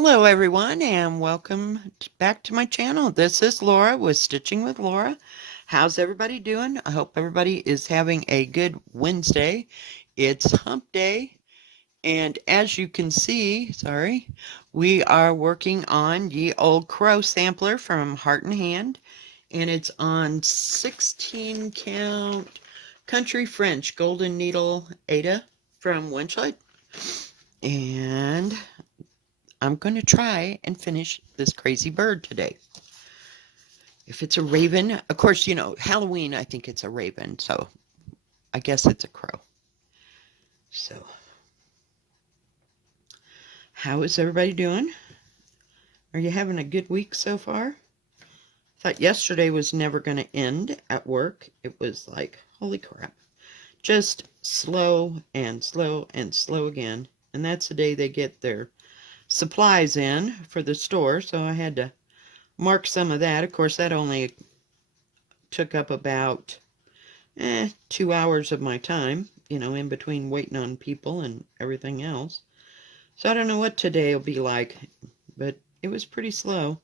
Hello everyone and welcome back to my channel. This is Laura with Stitching with Laura. How's everybody doing? I hope everybody is having a good Wednesday. It's hump day and as you can see, we are working on Ye Old Crow sampler from Heart and Hand, and it's on 16 count Country French Golden Needle Ada from Winchlight. And I'm going to try and finish this crazy bird today. If it's a raven, of course, Halloween, I think it's a raven, so I guess it's a crow. So, how is everybody doing? Are you having a good week so far? Thought yesterday was never going to end at work. It was like, holy crap. Just slow and slow and slow again. And that's the day they get their supplies in for the store, so I had to mark some of that. Of course, that only took up about 2 hours of my time, in between waiting on people and everything else. So I don't know what today will be like, but it was pretty slow.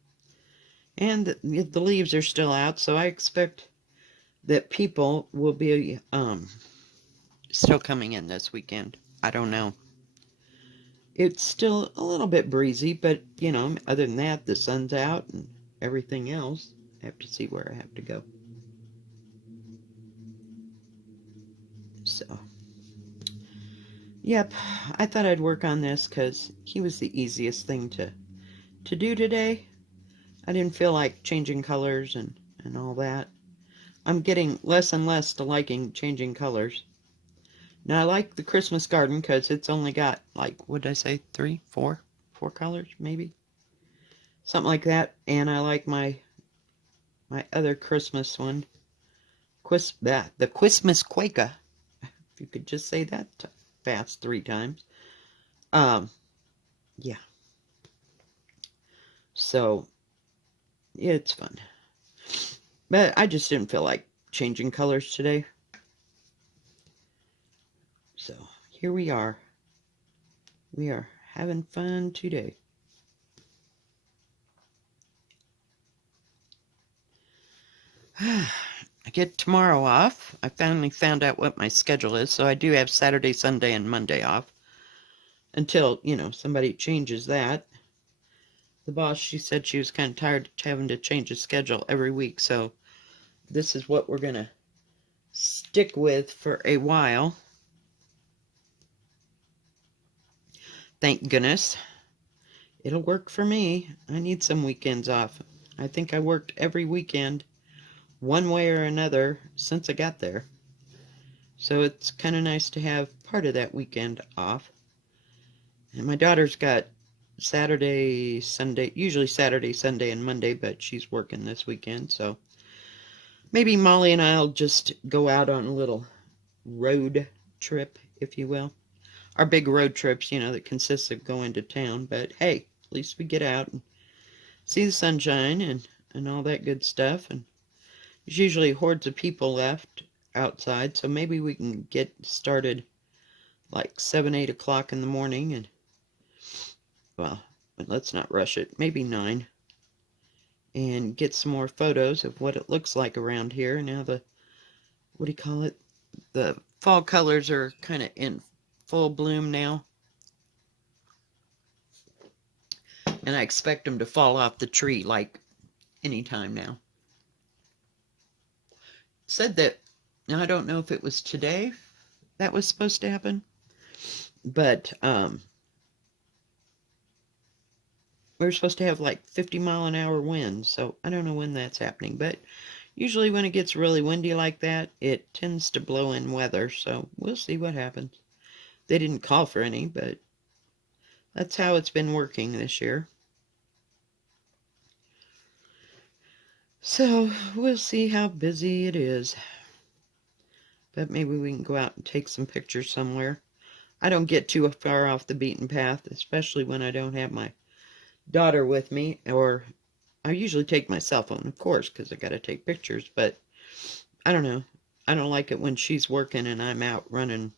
And the leaves are still out, so I expect that people will be still coming in this weekend. I don't know. It's still a little bit breezy, but, other than that, the sun's out and everything else. I have to see where I have to go. So, yep, I thought I'd work on this because he was the easiest thing to do today. I didn't feel like changing colors and all that. I'm getting less and less to liking changing colors. Now, I like the Christmas garden because it's only got, like, what did I say, four colors, maybe? Something like that. And I like my other Christmas one, the Christmas Quaker. If you could just say that fast 3 times. Yeah. So, it's fun. But I just didn't feel like changing colors today. So, here we are. We are having fun today. I get tomorrow off. I finally found out what my schedule is, so I do have Saturday, Sunday, and Monday off. Until, somebody changes that. The boss, she said she was kind of tired of having to change the schedule every week, so this is what we're going to stick with for a while. Thank goodness. It'll work for me. I need some weekends off. I think I worked every weekend one way or another since I got there. So it's kind of nice to have part of that weekend off. And my daughter's got Saturday, Sunday, usually Saturday, Sunday, and Monday, but she's working this weekend. So maybe Molly and I'll just go out on a little road trip, if you will. Our big road trips, that consists of going to town. But hey, at least we get out and see the sunshine and all that good stuff. And there's usually hordes of people left outside, so maybe we can get started like 7, 8 o'clock in the morning. And, well, let's not rush it. Maybe 9. And get some more photos of what it looks like around here. Now what do you call it? The fall colors are kind of in full bloom now. And I expect them to fall off the tree like anytime now. Said that, now I don't know if it was today that was supposed to happen, but we were supposed to have like 50-mile-an-hour winds, so I don't know when that's happening, but usually when it gets really windy like that, it tends to blow in weather, so we'll see what happens. They didn't call for any, but that's how it's been working this year. So we'll see how busy it is. But maybe we can go out and take some pictures somewhere. I don't get too far off the beaten path, especially when I don't have my daughter with me, or I usually take my cell phone, of course, because I got to take pictures, but I don't know. I don't like it when she's working and I'm out running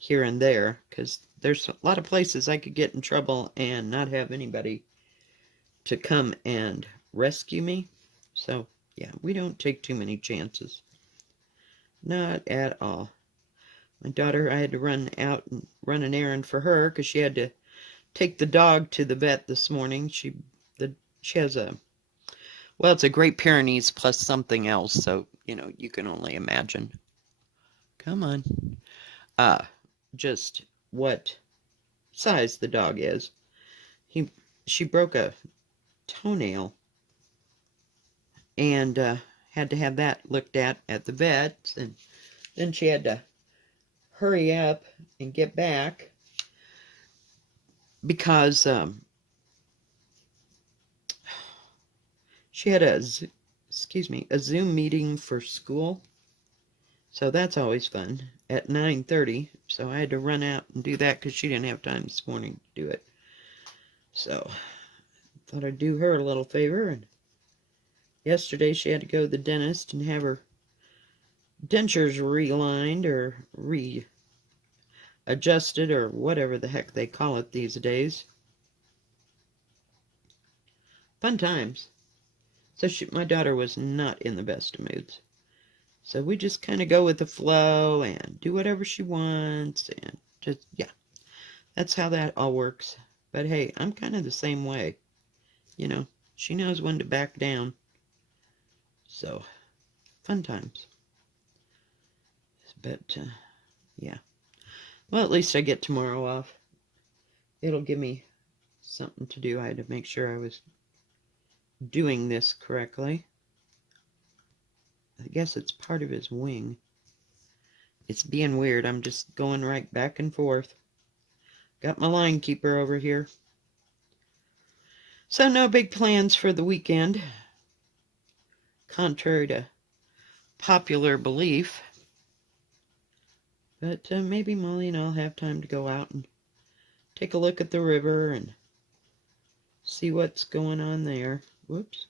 here and there, because there's a lot of places I could get in trouble and not have anybody to come and rescue me. So, yeah, we don't take too many chances. Not at all. My daughter, I had to run out and run an errand for her because she had to take the dog to the vet this morning. She has a, well, it's a Great Pyrenees plus something else, so, you can only imagine. Come on. Uh, just what size the dog is. She broke a toenail and had to have that looked at the vet, and then she had to hurry up and get back because she had a Zoom meeting for school. So that's always fun at 9:30. So I had to run out and do that because she didn't have time this morning to do it. So thought I'd do her a little favor. And yesterday she had to go to the dentist and have her dentures relined or readjusted or whatever the heck they call it these days. Fun times. So my daughter was not in the best of moods. So we just kind of go with the flow and do whatever she wants and just, yeah, that's how that all works. But hey, I'm kind of the same way. She knows when to back down. So, fun times. But, yeah. Well, at least I get tomorrow off. It'll give me something to do. I had to make sure I was doing this correctly. I guess it's part of his wing. It's being weird. I'm just going right back and forth. Got my line keeper over here. So no big plans for the weekend. Contrary to popular belief. But maybe Molly and I'll have time to go out and take a look at the river and see what's going on there. Whoops.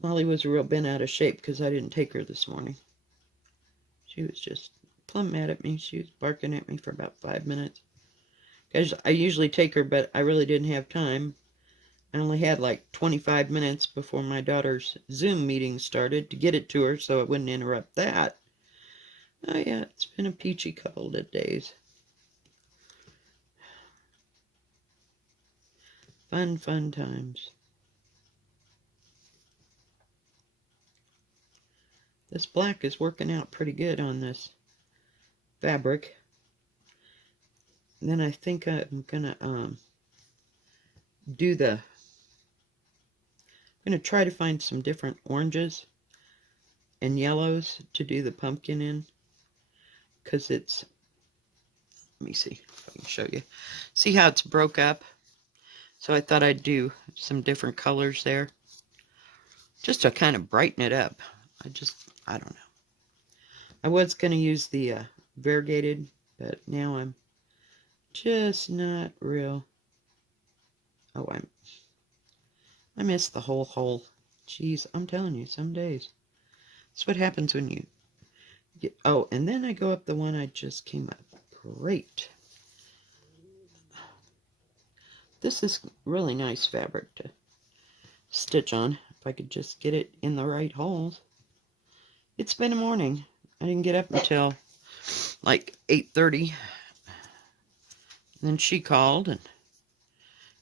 Molly was real bent out of shape because I didn't take her this morning. She was just plumb mad at me. She was barking at me for about 5 minutes. Because I usually take her, but I really didn't have time. I only had like 25 minutes before my daughter's Zoom meeting started to get it to her so it wouldn't interrupt that. Oh yeah, it's been a peachy couple of days. Fun times. This black is working out pretty good on this fabric. And then I think I'm gonna I'm gonna try to find some different oranges and yellows to do the pumpkin in, because let me see if I can show you. See how it's broke up? So I thought I'd do some different colors there, just to kind of brighten it up. I don't know. I was going to use the variegated, but now I'm just not real. Oh, I missed the whole hole. Jeez, I'm telling you, some days. That's what happens when you get... Oh, and then I go up the one I just came up. Great. This is really nice fabric to stitch on. If I could just get it in the right holes. It's been a morning. I didn't get up until like 8:30. Then she called and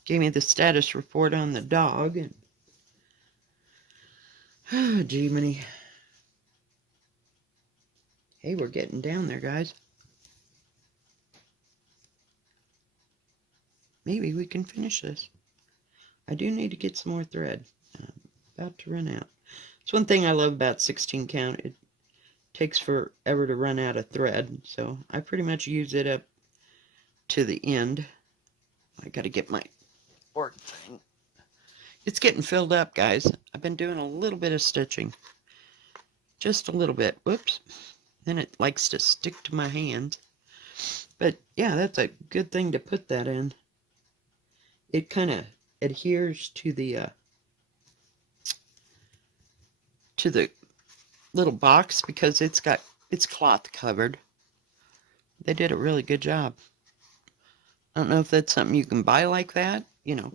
gave me the status report on the dog. And oh, Jiminy. Hey, we're getting down there, guys. Maybe we can finish this. I do need to get some more thread. I'm about to run out. It's one thing I love about 16 count. It takes forever to run out of thread, so I pretty much use it up to the end. I gotta get my work thing. It's getting filled up, guys. I've been doing a little bit of stitching. Just a little bit. Whoops. Then it likes to stick to my hand. But yeah, that's a good thing to put that in. It kind of adheres to the little box because it's cloth covered. They did a really good job. I don't know if that's something you can buy like that,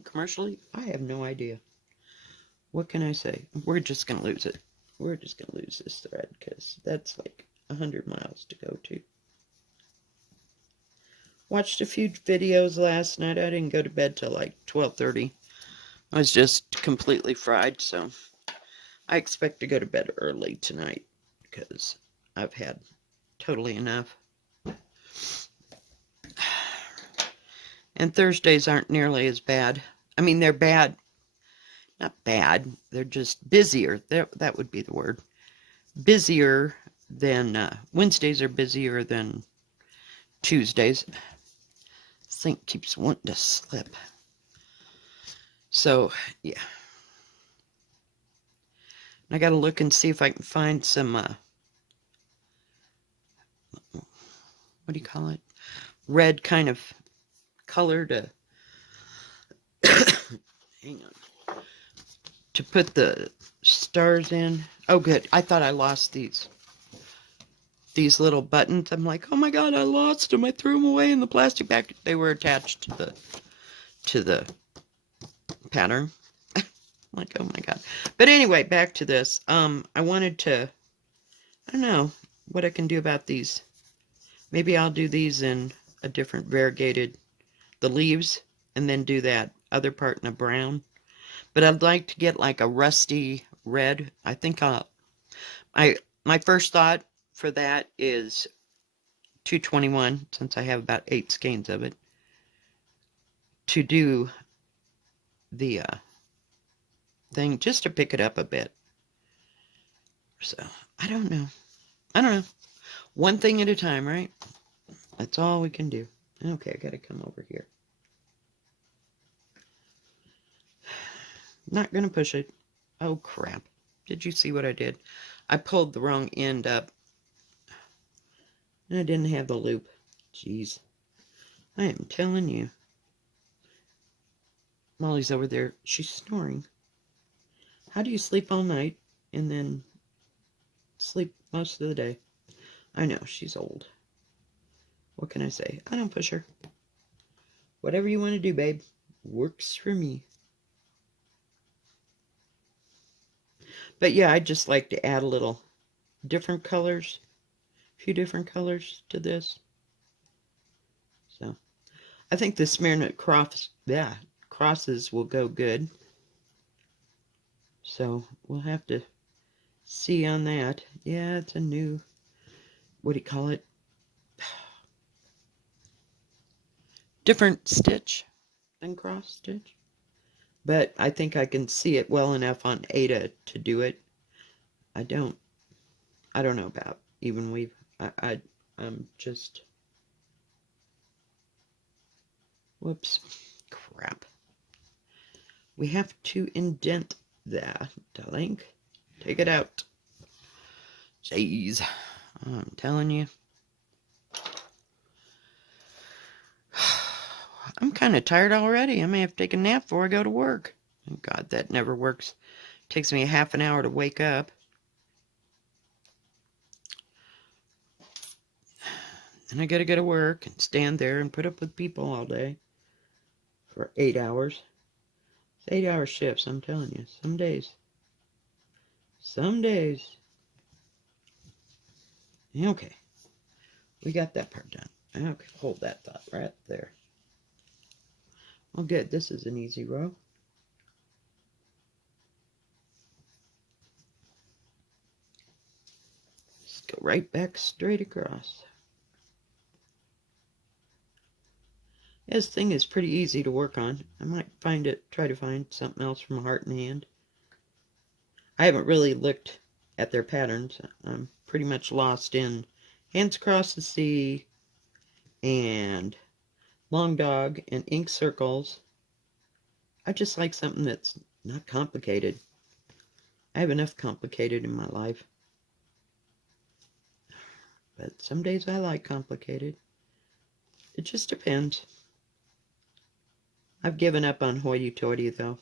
commercially. I have no idea. What can I say? We're just going to lose it. We're just going to lose this thread because that's like 100 miles to go to. Watched a few videos last night. I didn't go to bed till like 12:30. I was just completely fried, so I expect to go to bed early tonight because I've had totally enough. And Thursdays aren't nearly as bad. I mean, they're bad. Not bad. They're just busier. That would be the word. Busier than Wednesdays are busier than Tuesdays. This thing keeps wanting to slip. So, yeah. I got to look and see if I can find some, what do you call it? Red kind of color to, hang on, to put the stars in. Oh, good. I thought I lost these little buttons. I'm like, oh my God, I lost them. I threw them away in the plastic bag. They were attached to the pattern. Like, oh my God. But anyway, back to this. I wanted to, I don't know what I can do about these. Maybe I'll do these in a different variegated, the leaves, and then do that other part in a brown. But I'd like to get like a rusty red. I think my first thought for that is 221, since I have about 8 skeins of it, to do the thing just to pick it up a bit. So, I don't know. One thing at a time, right? That's all we can do. Okay, I gotta come over here. Not gonna push it. Oh, crap. Did you see what I did? I pulled the wrong end up. And I didn't have the loop. Jeez. I am telling you. Molly's over there. She's snoring. How do you sleep all night and then sleep most of the day? I know, she's old. What can I say? I don't push her. Whatever you want to do, babe. Works for me. But yeah, I'd just like to add a little different colors. A few different colors to this. So, I think the Smearnut crosses will go good. So, we'll have to see on that. Yeah, it's a new, what do you call it? Different stitch than cross stitch. But I think I can see it well enough on Ada to do it. I don't know about even weave. I'm just, whoops, crap. We have to indent that, darling. Take it out. Jeez, I'm telling you. I'm kind of tired already. I may have to take a nap before I go to work. Oh God, that never works. It takes me a half an hour to wake up. And I gotta go to work and stand there and put up with people all day for 8 hours. It's 8-hour shifts, I'm telling you. Some days. Some days. Okay. We got that part done. Okay, hold that thought right there. Well, good. This is an easy row. Just go right back straight across. This thing is pretty easy to work on. I might try to find something else from Heart and Hand. I haven't really looked at their patterns. I'm pretty much lost in Hands Across the Sea and Long Dog and Ink Circles. I just like something that's not complicated. I have enough complicated in my life. But some days I like complicated. It just depends. I've given up on hoity-toity, though.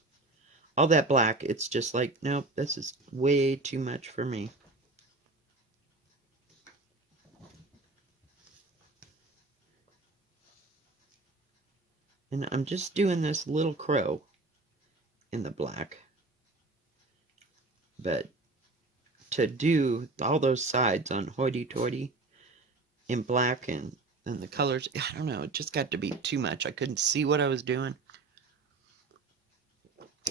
All that black, it's just like, nope, this is way too much for me. And I'm just doing this little crow in the black. But to do all those sides on hoity-toity in black and the colors, I don't know, it just got to be too much. I couldn't see what I was doing.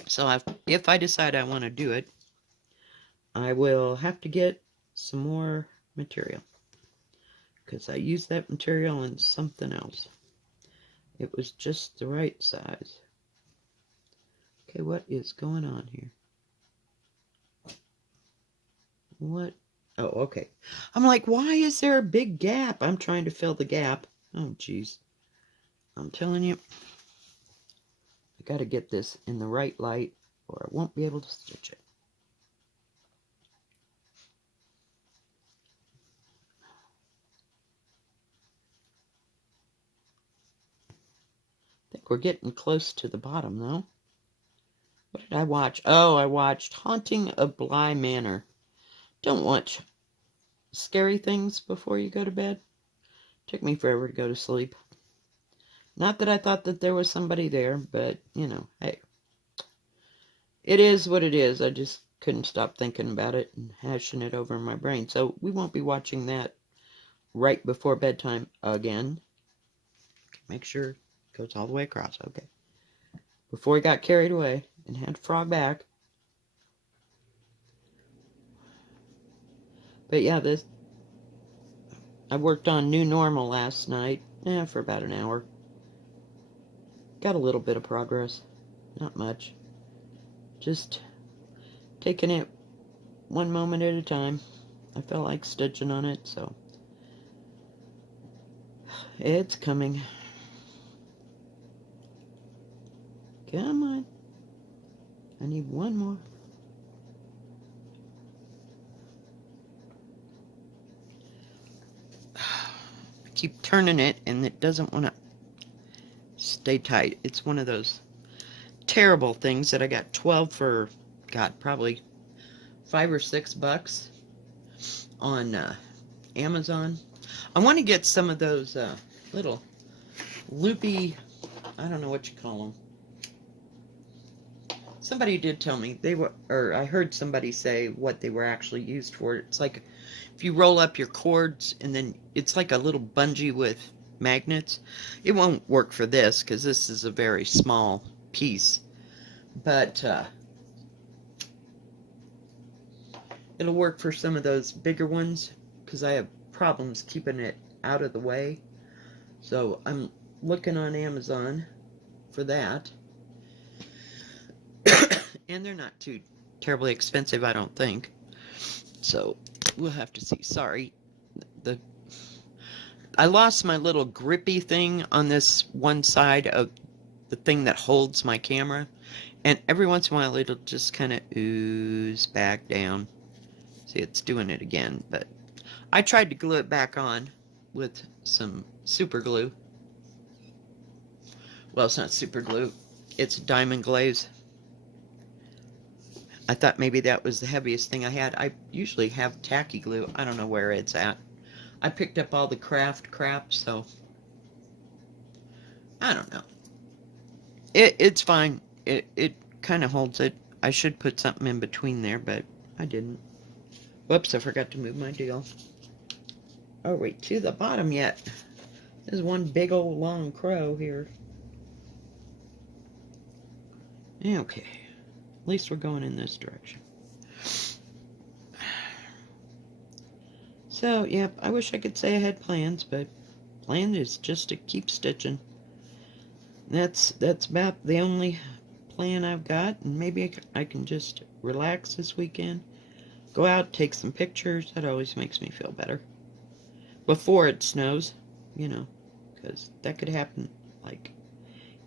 So if I decide I want to do it, I will have to get some more material, because I used that material in something else. It was just the right size. Okay, what is going on here? What? Oh, okay. I'm like, why is there a big gap? I'm trying to fill the gap. Oh, jeez. I'm telling you, I got to get this in the right light or I won't be able to stitch it. I think we're getting close to the bottom, though. What did I watch? Oh, I watched Haunting of Bly Manor. Don't watch scary things before you go to bed. Took me forever to go to sleep. Not that I thought that there was somebody there, but, you know, hey. It is what it is. I just couldn't stop thinking about it and hashing it over in my brain. So we won't be watching that right before bedtime again. Make sure it goes all the way across. Okay. Before he got carried away and had to frog back. But yeah, I worked on New Normal last night. For about an hour. Got a little bit of progress. Not much. Just taking it one moment at a time. I felt like stitching on it, so it's coming. Come on. I need one more. I keep turning it and it doesn't want to stay tight. It's one of those terrible things that I got 12 for, God, probably $5 or $6 on Amazon. I want to get some of those little loopy, I don't know what you call them. Somebody did tell me they were, or I heard somebody say what they were actually used for. It's like if you roll up your cords and then it's like a little bungee with magnets. It won't work for this because this is a very small piece, but it'll work for some of those bigger ones because I have problems keeping it out of the way. So I'm looking on Amazon for that. And they're not too terribly expensive, I don't think. So we'll have to see. Sorry. I lost my little grippy thing on this one side of the thing that holds my camera. And every once in a while it'll just kind of ooze back down. See, it's doing it again. But I tried to glue it back on with some super glue. Well, it's not super glue. It's diamond glaze. I thought maybe that was the heaviest thing I had. I usually have tacky glue. I don't know where it's at. I picked up all the craft crap, so I don't know. It's fine. It kind of holds it. I should put something in between there, but I didn't. Whoops, I forgot to move my deal. Oh, wait, to the bottom yet. There's one big old long crow here. Okay. At least we're going in this direction. So, yep, I wish I could say I had plans, but plan is just to keep stitching. That's about the only plan I've got, and maybe I can just relax this weekend. Go out, take some pictures. That always makes me feel better. Before it snows, you know, because that could happen, like,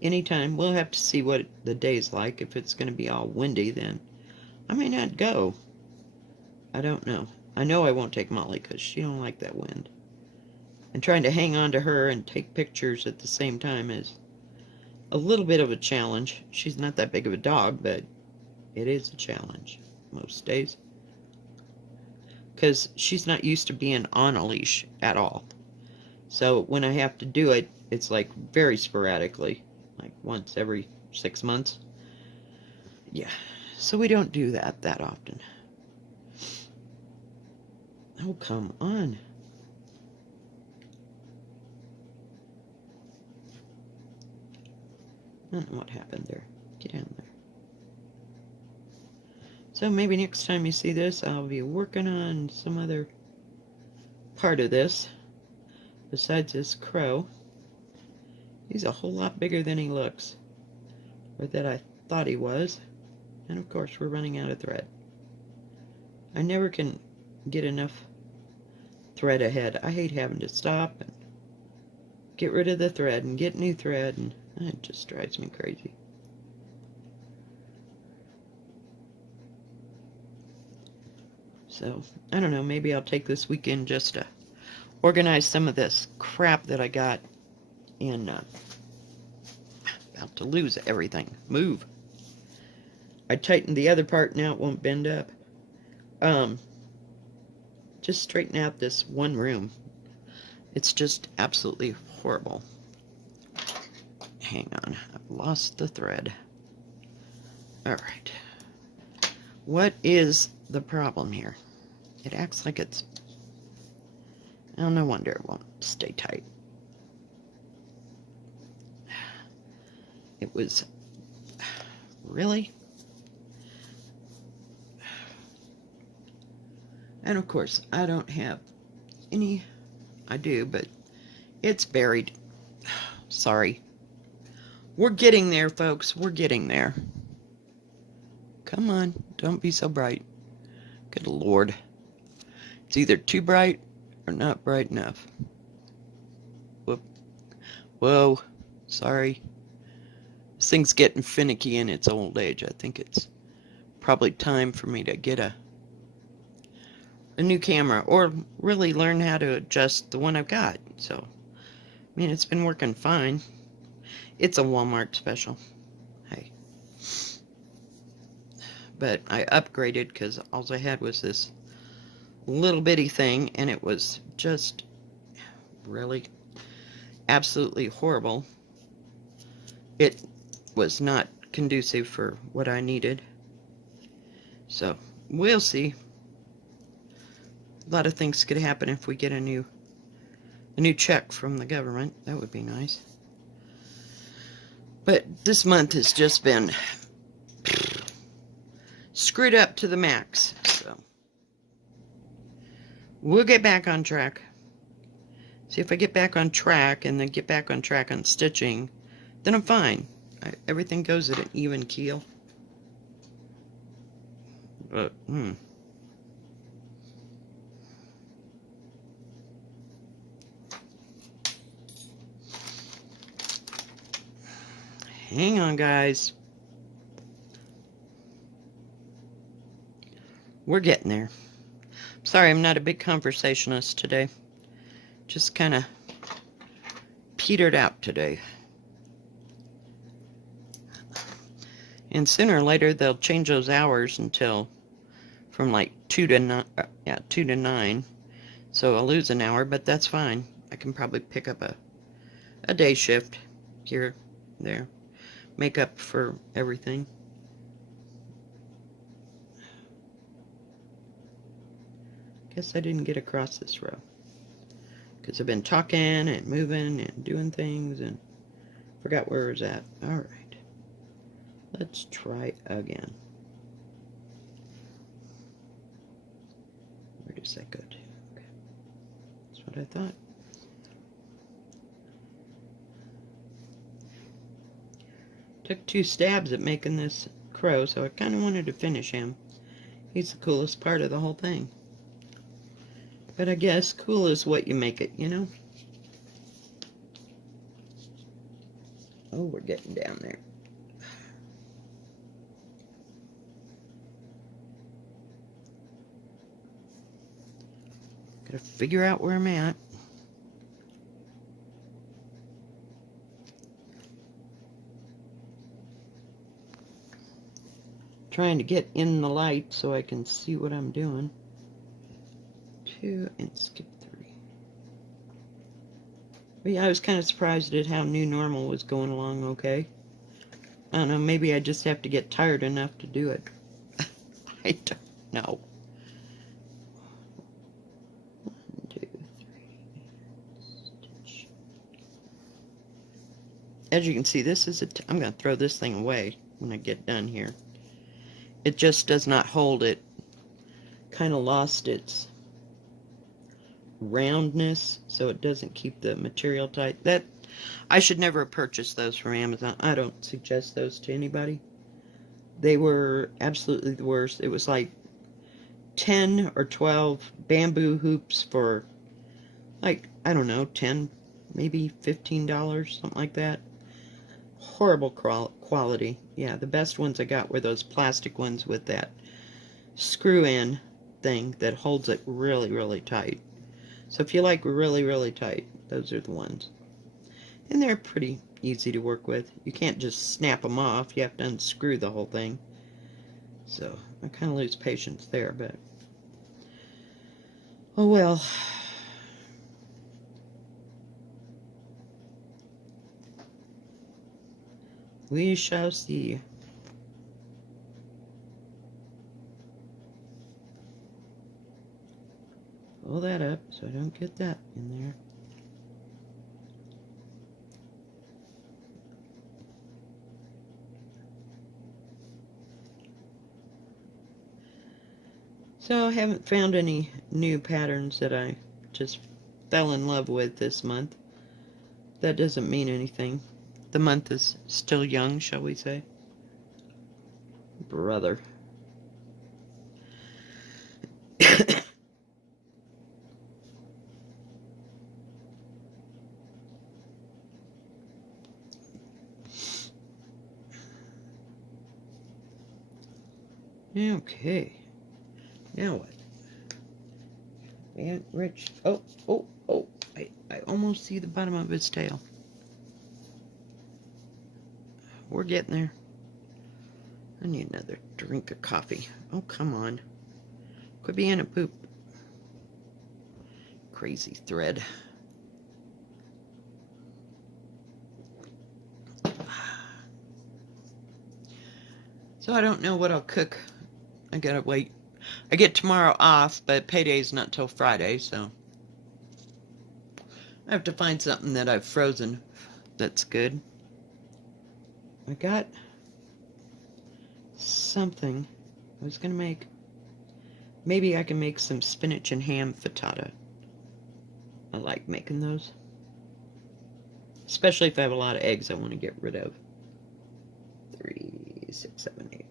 anytime. We'll have to see what the day's like. If it's going to be all windy, then I may not go. I don't know. I know I won't take Molly because she don't like that wind. And trying to hang on to her and take pictures at the same time is a little bit of a challenge. She's not that big of a dog, but it is a challenge most days. Because she's not used to being on a leash at all. So when I have to do it, it's like very sporadically, like once every 6 months. Yeah, so we don't do that often. Oh, come on. I don't know what happened there. Get down there. So maybe next time you see this, I'll be working on some other part of this besides this crow. He's a whole lot bigger than he looks, or that I thought he was. And of course we're running out of thread. I never can get enough thread ahead. I hate having to stop and get rid of the thread and get new thread, and it just drives me crazy. So, I don't know, maybe I'll take this weekend just to organize some of this crap that I got in, about to lose everything. Move. I tightened the other part, now it won't bend up. Just straighten out this one room. It's just absolutely horrible. Hang on, I've lost the thread. Alright. What is the problem here? It acts like it's... Oh, no wonder it won't stay tight. It was... Really? And of course, I don't have any... I do, but it's buried. Sorry. We're getting there, folks. We're getting there. Come on. Don't be so bright. Good Lord. It's either too bright or not bright enough. Whoop. Whoa. Sorry. This thing's getting finicky in its old age. I think it's probably time for me to get a new camera, or really learn how to adjust the one I've got. So, I mean, it's been working fine. It's a Walmart special. Hey. But I upgraded because all I had was this little bitty thing, and it was just really absolutely horrible. It was not conducive for what I needed. So, we'll see. A lot of things could happen if we get a new check from the government. That would be nice. But this month has just been screwed up to the max. So we'll get back on track. See, if I get back on track and then get back on track on stitching, then I'm fine. Everything goes at an even keel. But, hang on, guys. We're getting there. Sorry, I'm not a big conversationalist today. Just kind of petered out today. And sooner or later, they'll change those hours until from like 2 to 9. 2 to 9. So I'll lose an hour, but that's fine. I can probably pick up a day shift here, there. Make up for everything. Guess I didn't get across this row. Because I've been talking and moving and doing things and forgot where I was at. Alright. Let's try again. Where does that go to? Okay. That's what I thought. Took 2 stabs at making this crow, so I kind of wanted to finish him. He's the coolest part of the whole thing. But I guess cool is what you make it, you know? Oh, we're getting down there. Gotta figure out where I'm at. Trying to get in the light so I can see what I'm doing. 2 and skip 3. But yeah, I was kind of surprised at how new normal was going along okay. I don't know, maybe I just have to get tired enough to do it. I don't know. 1, 2, 3, stitch. As you can see, this is I'm going to throw this thing away when I get done here. It just does not hold it. Kind of lost its roundness, so it doesn't keep the material tight. That I should never purchase those from Amazon. I don't suggest those to anybody. They were absolutely the worst. It was like 10 or 12 bamboo hoops for, like, I don't know, 10, maybe $15, something like that. Horrible quality. Yeah, the best ones I got were those plastic ones with that screw-in thing that holds it really, really tight. So if you like really, really tight, those are the ones. And they're pretty easy to work with. You can't just snap them off. You have to unscrew the whole thing. So I kind of lose patience there, but oh well. We shall see. Pull that up so I don't get that in there. So I haven't found any new patterns that I just fell in love with this month. That doesn't mean anything. The month is still young, shall we say? Brother. Okay. Now what? And Rich. Oh. I almost see the bottom of his tail. We're getting there. I need another drink of coffee. Oh, come on. Quit being a poop. Crazy thread. So I don't know what I'll cook. I gotta wait. I get tomorrow off, but payday's not till Friday, so I have to find something that I've frozen that's good. I got something I was gonna make. Maybe I can make some spinach and ham frittata. I like making those. Especially if I have a lot of eggs I want to get rid of. 3, 6, 7, 8.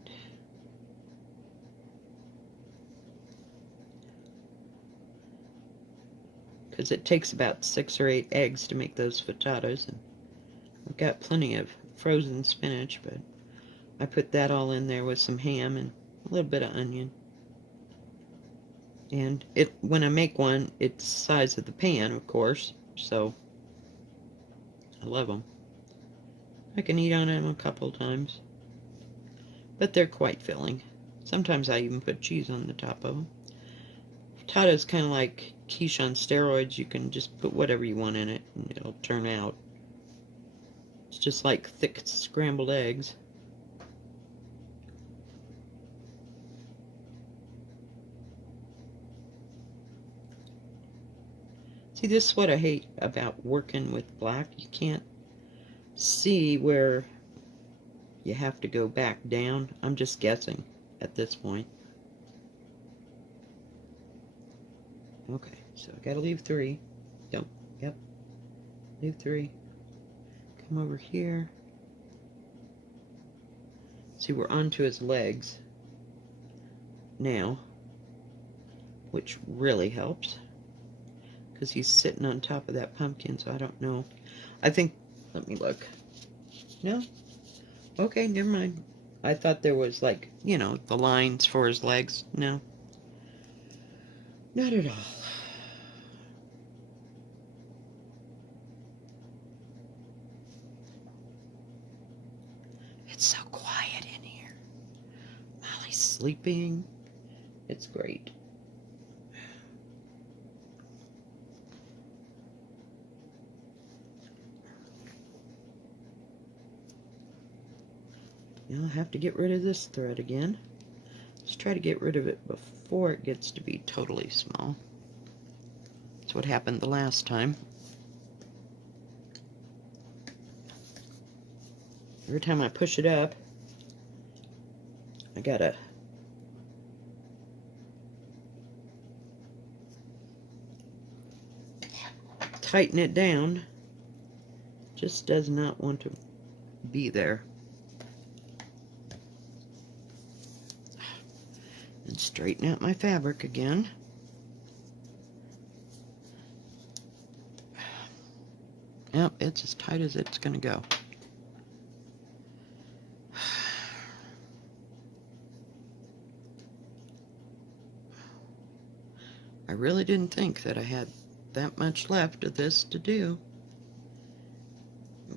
Because it takes about 6 or 8 eggs to make those frittatas. And I've got plenty of frozen spinach, but I put that all in there with some ham and a little bit of onion. And when I make one, it's the size of the pan, of course, so I love them. I can eat on them a couple times, but they're quite filling. Sometimes I even put cheese on the top of them. Frittata is kind of like quiche on steroids. You can just put whatever you want in it, and it'll turn out. It's just like thick scrambled eggs. See, this is what I hate about working with black. You can't see where you have to go back down. I'm just guessing at this point. Okay, so I gotta leave 3. Don't, yep. Leave 3. Come over here. See, we're onto his legs now, which really helps. Because he's sitting on top of that pumpkin, so I don't know. I think, let me look. No? Okay, never mind. I thought there was, like, you know, the lines for his legs. No. Not at all. It's so quiet in here. My sleeping. It's great. Now I'll have to get rid of this thread again. Let's try to get rid of it before it gets to be totally small. That's what happened the last time. Every time I push it up, I gotta tighten it down. Just does not want to be there. And straighten out my fabric again. Yep, it's as tight as it's gonna go. I really didn't think that I had that much left of this to do.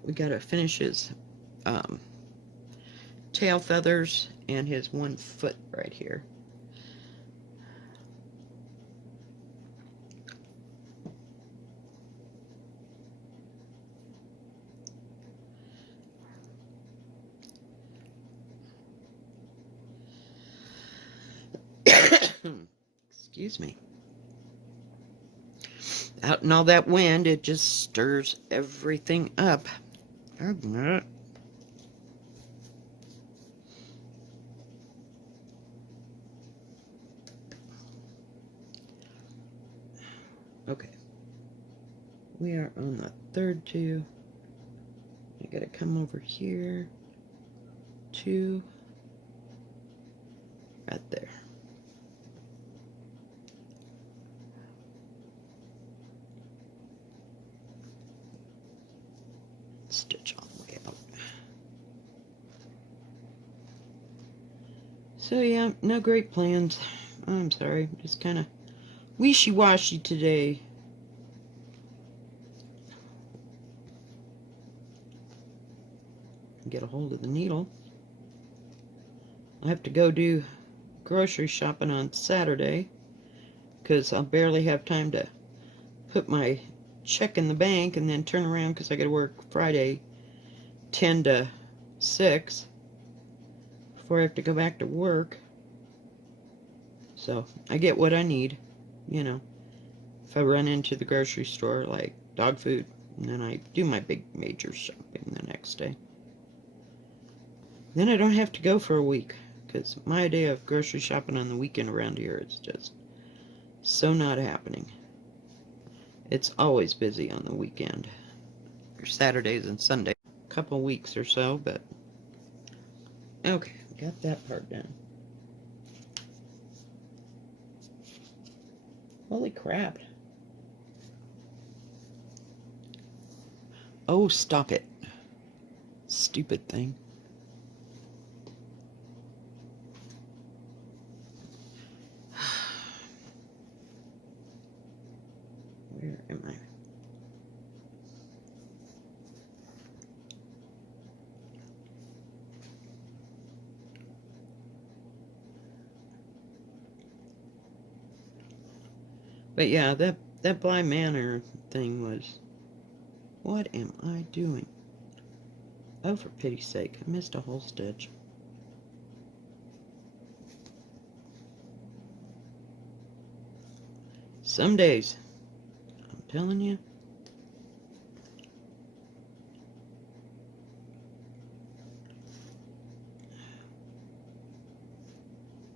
We gotta finish his tail feathers and his one foot right here. Excuse me. Out in all that wind, it just stirs everything up. Okay. We are on the third two. I gotta come over here. Two. Right there. Stitch all the way out. So yeah, no great plans. I'm sorry, just kind of wishy-washy today. Get a hold of the needle. I have to go do grocery shopping on Saturday because I'll barely have time to put my check in the bank and then turn around because I got to work Friday 10 to 6 before I have to go back to work. So I get what I need, you know. If I run into the grocery store, like dog food, and then I do my big major shopping the next day. Then I don't have to go for a week, because my idea of grocery shopping on the weekend around here is just so not happening. It's always busy on the weekend, or Saturdays and Sundays. A couple weeks or so, but okay, got that part done. Holy crap. Oh, stop it. Stupid thing. Where am I? But yeah, that Bly Manor thing was... What am I doing? Oh, for pity's sake, I missed a whole stitch. Some days, I'm telling you.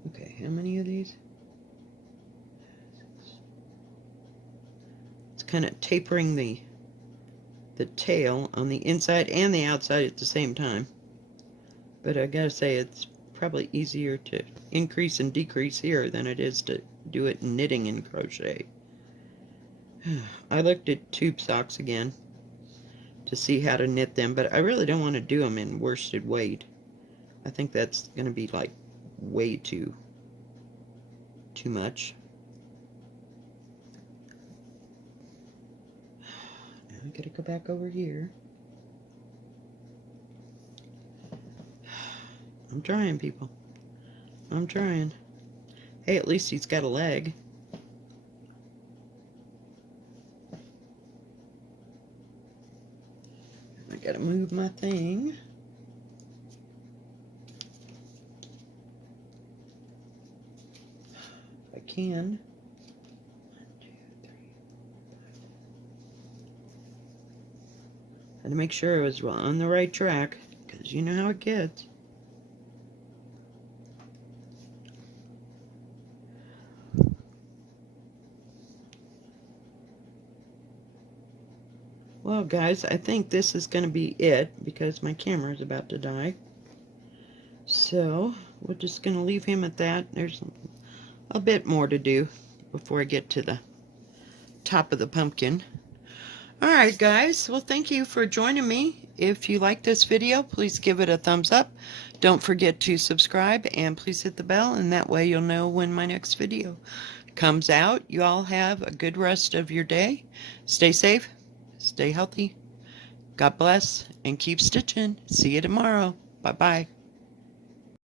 Okay, how many of these? It's kind of tapering the tail on the inside and the outside at the same time. But I gotta say, it's probably easier to increase and decrease here than it is to do it knitting and crochet. I looked at tube socks again to see how to knit them, but I really don't want to do them in worsted weight. I think that's going to be like way too much. Now I gotta go back over here. I'm trying, people. I'm trying. Hey, at least he's got a leg. I gotta move my thing. If I can. 1, 2, 3, 4, 5. Had to make sure I was on the right track, because you know how it gets. Well, guys, I think this is going to be it because my camera is about to die. So, we're just going to leave him at that. There's a bit more to do before I get to the top of the pumpkin. Alright, guys. Well, thank you for joining me. If you like this video, please give it a thumbs up. Don't forget to subscribe and please hit the bell, and that way you'll know when my next video comes out. You all have a good rest of your day. Stay safe. Stay healthy. God bless and keep stitching. See you tomorrow. Bye-bye.